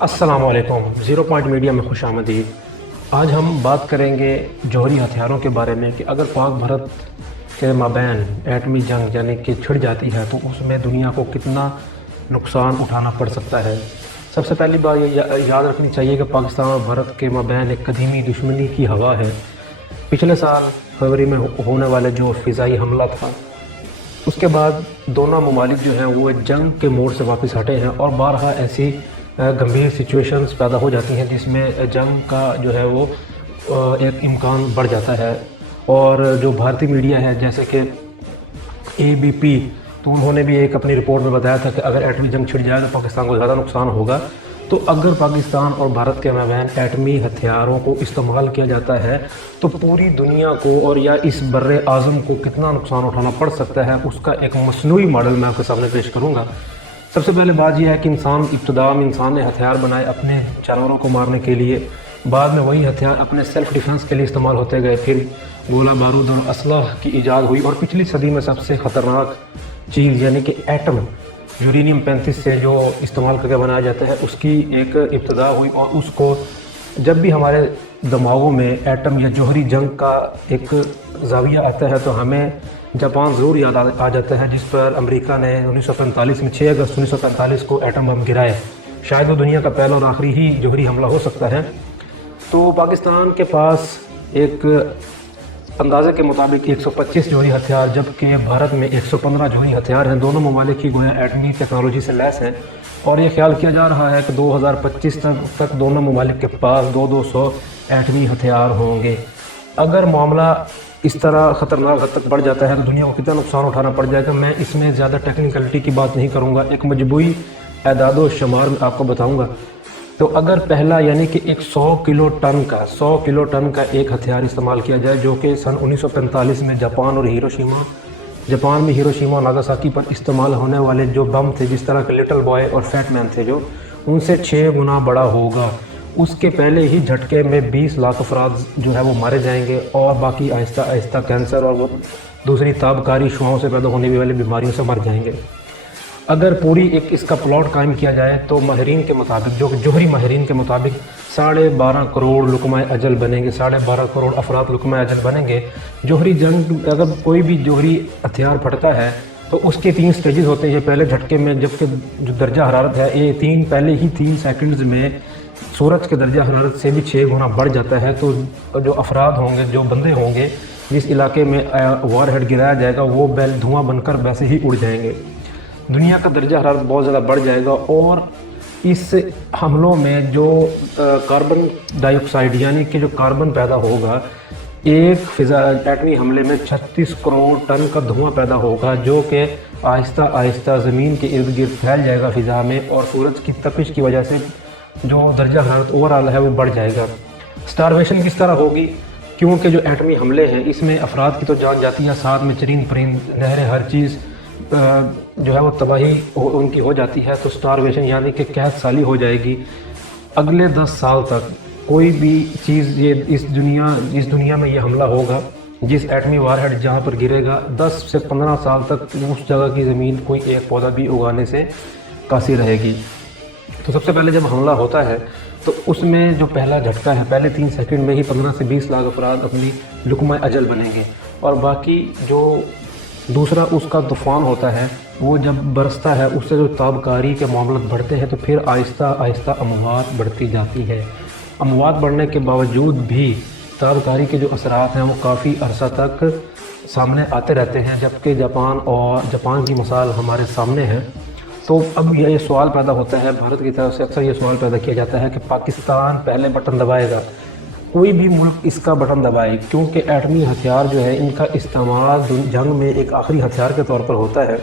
السلام علیکم، zero point media میں خوش آمدید۔ آج ہم بات کریں گے جوہری ہتھیاروں کے بارے میں کہ اگر پاک بھارت کے مابین ایٹمی جنگ یعنی کہ چھڑ جاتی ہے تو اس میں دنیا کو کتنا نقصان اٹھانا پڑ سکتا ہے۔ سب سے پہلی بات یہ یاد رکھنی چاہیے کہ پاکستان اور بھارت کے مابین ایک قدیمی دشمنی کی ہوا ہے۔ پچھلے سال فروری میں ہونے والے جو فضائی حملہ تھا، اس کے بعد دونوں ممالک جو ہیں وہ جنگ کے موڑ سے واپس ہٹے ہیں اور بارہا ایسی گمبھیر سچویشنز پیدا ہو جاتی ہیں جس میں جنگ کا جو ہے وہ ایک امکان بڑھ جاتا ہے۔ اور جو بھارتی میڈیا ہے جیسے کہ ABP، تو انہوں نے بھی ایک اپنی رپورٹ میں بتایا تھا کہ اگر ایٹمی جنگ چھڑ جائے تو پاکستان کو زیادہ نقصان ہوگا۔ تو اگر پاکستان اور بھارت کے مابین ایٹمی ہتھیاروں کو استعمال کیا جاتا ہے تو پوری دنیا کو اور یا اس بر اعظم کو کتنا نقصان اٹھانا پڑ سکتا ہے، اس کا ایک مصنوعی ماڈل میں آپ کے سامنے پیش کروں گا۔ سب سے پہلے بات یہ ہے کہ ابتدا میں انسان نے ہتھیار بنائے اپنے جانوروں کو مارنے کے لیے، بعد میں وہی ہتھیار اپنے سیلف ڈیفنس کے لیے استعمال ہوتے گئے، پھر گولہ بارود اور اسلحہ کی ایجاد ہوئی، اور پچھلی صدی میں سب سے خطرناک چیز یعنی کہ ایٹم، یورینیم 35 سے جو استعمال کر کے بنایا جاتا ہے، اس کی ایک ابتدا ہوئی۔ اور اس کو جب بھی ہمارے دماغوں میں ایٹم یا جوہری جنگ کا ایک زاویہ آتا ہے تو ہمیں جاپان ضرور یاد آ جاتا ہے، جس پر امریکہ نے 1945 میں 6 اگست 1945 کو ایٹم بم گرائے۔ شاید وہ دنیا کا پہلا اور آخری ہی جوہری حملہ ہو سکتا ہے۔ تو پاکستان کے پاس ایک اندازے کے مطابق 125 جوہری ہتھیار، جبکہ بھارت میں 115 جوہری ہتھیار ہیں۔ دونوں ممالک کی گویا ایٹمی ٹیکنالوجی سے لیس ہیں، اور یہ خیال کیا جا رہا ہے کہ 2025 تک دونوں ممالک کے پاس 200 ایٹمی ہتھیار ہوں گے۔ اگر معاملہ اس طرح خطرناک حد تک بڑھ جاتا ہے تو دنیا کو کتنا نقصان اٹھانا پڑ جائے گا، میں اس میں زیادہ ٹیکنیکلٹی کی بات نہیں کروں گا، ایک مجموعی اعداد و شمار میں آپ کو بتاؤں گا۔ تو اگر پہلا یعنی کہ ایک 100 کلو ٹن کا ایک ہتھیار استعمال کیا جائے، جو کہ سن 1945 میں جاپان میں ہیروشیما اور ناگاساکی پر استعمال ہونے والے جو بم تھے، جس طرح کے لٹل بوائے اور فیٹ مین تھے، جو ان سے 6 گنا بڑا ہوگا، اس کے پہلے ہی جھٹکے میں 20 لاکھ افراد جو ہے وہ مارے جائیں گے، اور باقی آہستہ آہستہ کینسر اور وہ دوسری تابکاری شعاعوں سے پیدا ہونے والی بیماریوں سے مر جائیں گے۔ اگر پوری ایک اس کا پلاٹ قائم کیا جائے تو ماہرین کے مطابق، جو جوہری ماہرین کے مطابق 12.5 کروڑ لقمۂ اجل بنیں گے، 12.5 کروڑ افراد لقمۂ اجل بنیں گے۔ جوہری جنگ، اگر کوئی بھی جوہری ہتھیار پھٹتا ہے تو اس کے 3 سٹیجز ہوتے ہیں۔ پہلے جھٹکے میں، جبکہ جو درجہ حرارت ہے یہ پہلے ہی 3 سیکنڈز میں سورج کے درجہ حرارت سے بھی 6 گنا بڑھ جاتا ہے، تو جو افراد ہوں گے، جو بندے ہوں گے جس علاقے میں وار ہیڈ گرایا جائے گا، وہ دھواں بن کر ویسے ہی اڑ جائیں گے۔ دنیا کا درجہ حرارت بہت زیادہ بڑھ جائے گا، اور اس حملوں میں جو کاربن ڈائی آکسائڈ یعنی کہ جو کاربن پیدا ہوگا، ایک ایٹمی حملے میں 36 کروڑ ٹن کا دھواں پیدا ہوگا، جو کہ آہستہ آہستہ زمین کے ارد گرد پھیل جائے گا فضا میں، اور سورج کی تپش کی وجہ سے جو درجہ حرارت اوورآل ہے وہ بڑھ جائے گا۔ سٹارویشن کس طرح ہوگی؟ کیونکہ جو ایٹمی حملے ہیں اس میں افراد کی تو جان جاتی ہے، ساتھ میں چرند پرند، نہریں، ہر چیز جو ہے وہ تباہی ان کی ہو جاتی ہے۔ تو سٹارویشن یعنی کہ قحط سالی ہو جائے گی۔ اگلے 10 سال تک کوئی بھی چیز اس دنیا میں یہ حملہ ہوگا، جس ایٹمی وار ہیڈ جہاں پر گرے گا، 10 سے 15 سال تک اس جگہ کی زمین کوئی ایک پودا بھی اگانے سے قاصر رہے گی۔ تو سب سے پہلے جب حملہ ہوتا ہے تو اس میں جو پہلا جھٹکا ہے، پہلے 3 سیکنڈ میں ہی 15 سے 20 لاکھ افراد اپنی لقمۂ اجل بنیں گے، اور باقی جو دوسرا اس کا طوفان ہوتا ہے وہ جب برستا ہے، اس سے جو تابکاری کے معاملات بڑھتے ہیں تو پھر آہستہ آہستہ اموات بڑھتی جاتی ہے۔ اموات بڑھنے کے باوجود بھی تابکاری کے جو اثرات ہیں وہ کافی عرصہ تک سامنے آتے رہتے ہیں، جبکہ جاپان کی مثال ہمارے سامنے ہے۔ تو اب یہ سوال پیدا ہوتا ہے، بھارت کی طرف سے اکثر یہ سوال پیدا کیا جاتا ہے کہ پاکستان پہلے بٹن دبائے گا، کوئی بھی ملک اس کا بٹن دبائے، کیونکہ ایٹمی ہتھیار جو ہے ان کا استعمال جنگ میں ایک آخری ہتھیار کے طور پر ہوتا ہے۔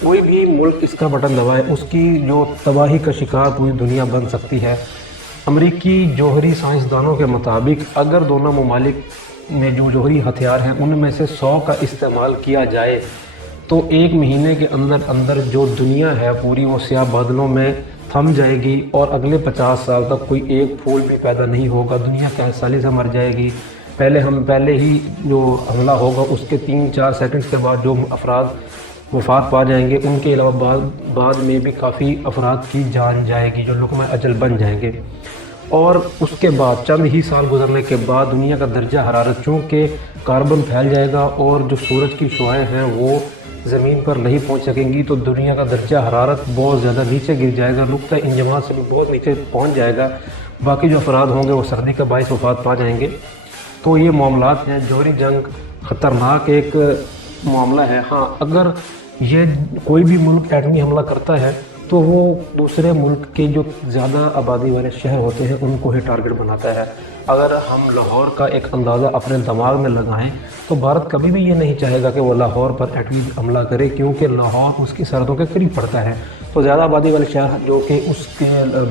کوئی بھی ملک اس کا بٹن دبائے، اس کی جو تباہی کا شکار پوری دنیا بن سکتی ہے۔ امریکی جوہری سائنسدانوں کے مطابق اگر دونوں ممالک میں جو جوہری ہتھیار ہیں ان میں سے 100 کا استعمال کیا جائے تو 1 مہینے کے اندر جو دنیا ہے پوری وہ سیاہ بادلوں میں تھم جائے گی، اور اگلے 50 سال تک کوئی ایک پھول بھی پیدا نہیں ہوگا، دنیا قحط سالی سے مر جائے گی۔ پہلے ہی جو حملہ ہوگا اس کے 3-4 سیکنڈ کے بعد جو افراد وفات پا جائیں گے، ان کے علاوہ بعد میں بھی کافی افراد کی جان جائے گی جو لقمہ اجل بن جائیں گے۔ اور اس کے بعد چند ہی سال گزرنے کے بعد دنیا کا درجہ حرارت چونکہ کاربن پھیل جائے گا اور جو سورج کی شعاعیں ہیں وہ زمین پر نہیں پہنچ سکیں گی، تو دنیا کا درجہ حرارت بہت زیادہ نیچے گر جائے گا، نقطہ انجماد سے بھی بہت نیچے پہنچ جائے گا۔ باقی جو افراد ہوں گے وہ سردی کا باعث وفات پا جائیں گے۔ تو یہ معاملات ہیں۔ جوہری جنگ خطرناک ایک معاملہ ہے۔ ہاں، اگر یہ کوئی بھی ملک ایٹمی حملہ کرتا ہے تو وہ دوسرے ملک کے جو زیادہ آبادی والے شہر ہوتے ہیں ان کو ہی ٹارگٹ بناتا ہے۔ اگر ہم لاہور کا ایک اندازہ اپنے دماغ میں لگائیں تو بھارت کبھی بھی یہ نہیں چاہے گا کہ وہ لاہور پر ایٹمی حملہ کرے، کیونکہ لاہور اس کی سرحدوں کے قریب پڑتا ہے۔ تو زیادہ آبادی والے شہر جو کہ اس کے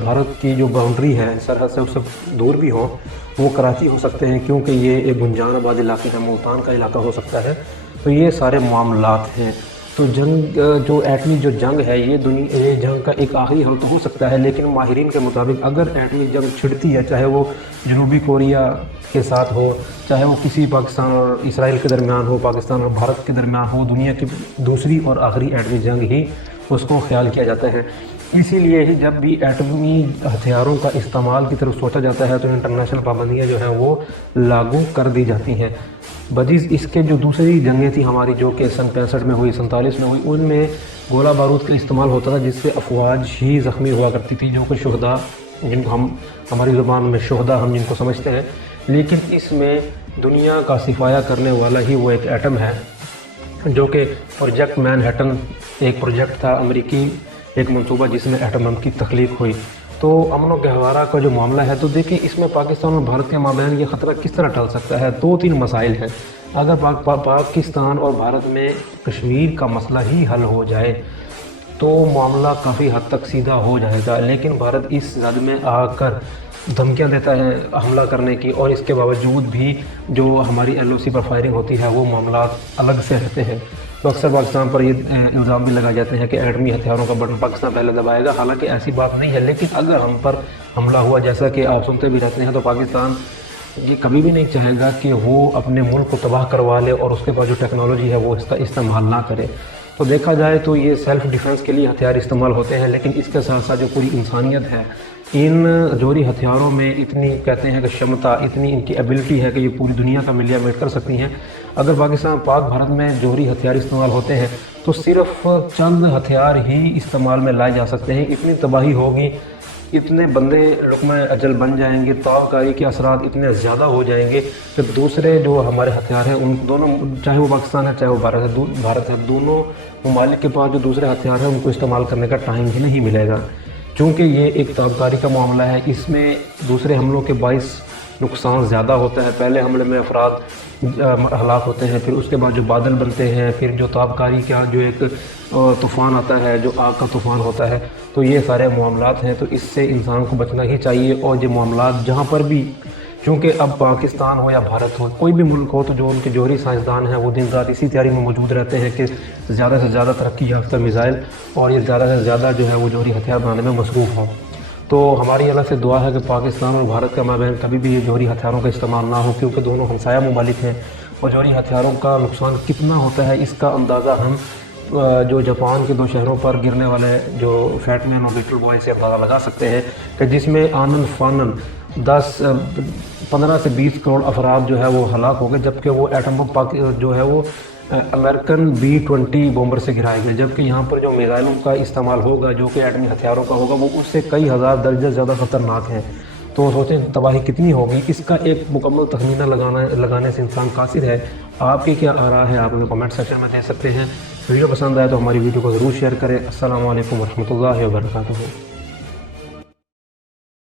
بھارت کی جو باؤنڈری ہے سرحد سے اس سے دور بھی ہوں، وہ کراچی ہو سکتے ہیں، کیونکہ یہ ایک گنجان آباد علاقے ہے، ملتان کا علاقہ ہو سکتا ہے۔ تو یہ سارے معاملات ہیں۔ تو جو ایٹمی جو جنگ ہے یہ جنگ کا ایک آخری حل تو ہو سکتا ہے، لیکن ماہرین کے مطابق اگر ایٹمی جنگ چھڑتی ہے، چاہے وہ جنوبی کوریا کے ساتھ ہو، چاہے وہ کسی پاکستان اور اسرائیل کے درمیان ہو، پاکستان اور بھارت کے درمیان ہو، دنیا کی دوسری اور آخری ایٹمی جنگ ہی اس کو خیال کیا جاتا ہے۔ اسی لیے ہی جب بھی ایٹمی ہتھیاروں کا استعمال کی طرف سوچا جاتا ہے تو انٹرنیشنل پابندیاں جو ہیں وہ لاگو کر دی جاتی ہیں۔ بدیز اس کے جو دوسری جنگیں تھیں ہماری جو کہ سن 65 میں ہوئی، 47 میں ہوئی، ان میں گولہ بارود کا استعمال ہوتا تھا، جس سے افواج ہی زخمی ہوا کرتی تھی، جو کہ شہداء، جن کو ہم ہماری زبان میں شہداء ہم جن کو سمجھتے ہیں۔ لیکن اس میں دنیا کا صفایا کرنے والا ہی وہ ایک ایٹم ہے، جو کہ پروجیکٹ مین ہیٹن ایک پروجیکٹ تھا امریکی، ایک منصوبہ جس میں ایٹم بم کی تخلیق ہوئی۔ تو امن و گہوارہ کا جو معاملہ ہے، تو دیکھیں اس میں پاکستان اور بھارت کے مابین یہ خطرہ کس طرح ٹل سکتا ہے۔ 2-3 مسائل ہیں۔ اگر پاکستان اور بھارت میں کشمیر کا مسئلہ ہی حل ہو جائے تو معاملہ کافی حد تک سیدھا ہو جائے گا، لیکن بھارت اس زد میں آ کر دھمکیاں دیتا ہے حملہ کرنے کی، اور اس کے باوجود بھی جو ہماری LOC پر فائرنگ ہوتی ہے وہ معاملات الگ سے رہتے ہیں۔ تو اکثر پاکستان پر یہ الزام بھی لگائے جاتے ہیں کہ ایٹمی ہتھیاروں کا بٹن پاکستان پہلے دبائے گا، حالانکہ ایسی بات نہیں ہے۔ لیکن اگر ہم پر حملہ ہوا، جیسا کہ آپ سنتے بھی رہتے ہیں، تو پاکستان یہ کبھی بھی نہیں چاہے گا کہ وہ اپنے ملک کو تباہ کروا لے اور اس کے بعد جو ٹیکنالوجی ہے وہ اس کا استعمال نہ کرے۔ تو دیکھا جائے تو یہ سیلف ڈیفنس کے لیے ہتھیار استعمال ہوتے ہیں، لیکن اس کے ساتھ ساتھ جو پوری انسانیت ہے، ان جوہری ہتھیاروں میں اتنی کہتے ہیں کہ شمتا، اتنی ان کی ایبلٹی ہے کہ یہ پوری دنیا کا ملیا میٹ کر سکتی ہیں۔ اگر پاک بھارت میں جوہری ہتھیار استعمال ہوتے ہیں تو صرف چند ہتھیار ہی استعمال میں لائے جا سکتے ہیں، اتنی تباہی ہوگی، اتنے بندے لقمہ اجل بن جائیں گے، تابکاری کے اثرات اتنے زیادہ ہو جائیں گے کہ دوسرے جو ہمارے ہتھیار ہیں ان دونوں، چاہے وہ پاکستان ہے چاہے وہ بھارت ہے، دونوں ممالک کے پاس جو دوسرے ہتھیار ہیں ان کو استعمال کرنے کا ٹائم ہی نہیں ملے گا، چونکہ یہ ایک تابکاری کا معاملہ ہے۔ اس میں دوسرے حملوں کے باعث نقصان زیادہ ہوتا ہے۔ پہلے حملے میں افراد ہلاک ہوتے ہیں، پھر اس کے بعد جو بادل بنتے ہیں، پھر جو تابکاری کا جو ایک طوفان آتا ہے، جو آگ کا طوفان ہوتا ہے، تو یہ سارے معاملات ہیں۔ تو اس سے انسان کو بچنا ہی چاہیے، اور یہ معاملات جہاں پر بھی، چونکہ اب پاکستان ہو یا بھارت ہو، کوئی بھی ملک ہو، تو جو ان کے جوہری سائنسدان ہیں وہ دن رات اسی تیاری میں موجود رہتے ہیں کہ زیادہ سے زیادہ ترقی یافتہ میزائل اور یہ زیادہ سے زیادہ جو ہے وہ جوہری ہتھیار بنانے میں مصروف ہوں۔ تو ہماری اللہ سے دعا ہے کہ پاکستان اور بھارت کا مابین کبھی بھی یہ جوہری ہتھیاروں کا استعمال نہ ہو، کیونکہ دونوں ہمسایہ ممالک ہیں، اور جوہری ہتھیاروں کا نقصان کتنا ہوتا ہے اس کا اندازہ ہم جو جاپان کے 2 شہروں پر گرنے والے جو فیٹ مین اور لٹل بوائے سے اندازہ لگا سکتے ہیں، کہ جس میں آنن فانن 15 سے 20 کروڑ افراد جو ہے وہ ہلاک ہو گئے، جبکہ وہ ایٹم بم جو ہے وہ امریکن B-20 بومبر سے گرائے گئے، جبکہ یہاں پر جو میزائلوں کا استعمال ہوگا جو کہ ایٹمی ہتھیاروں کا ہوگا وہ اس سے کئی ہزار درجہ زیادہ خطرناک ہیں۔ تو سوچیں تباہی کتنی ہوگی، اس کا ایک مکمل تخمینہ لگانے سے انسان قاصر ہے۔ آپ کی کیا آراء ہے، آپ ہمیں کمنٹ سیکشن میں دے سکتے ہیں۔ ویڈیو پسند آئے تو ہماری ویڈیو کو ضرور شیئر کریں۔ السلام علیکم ورحمۃ اللہ وبرکاتہ۔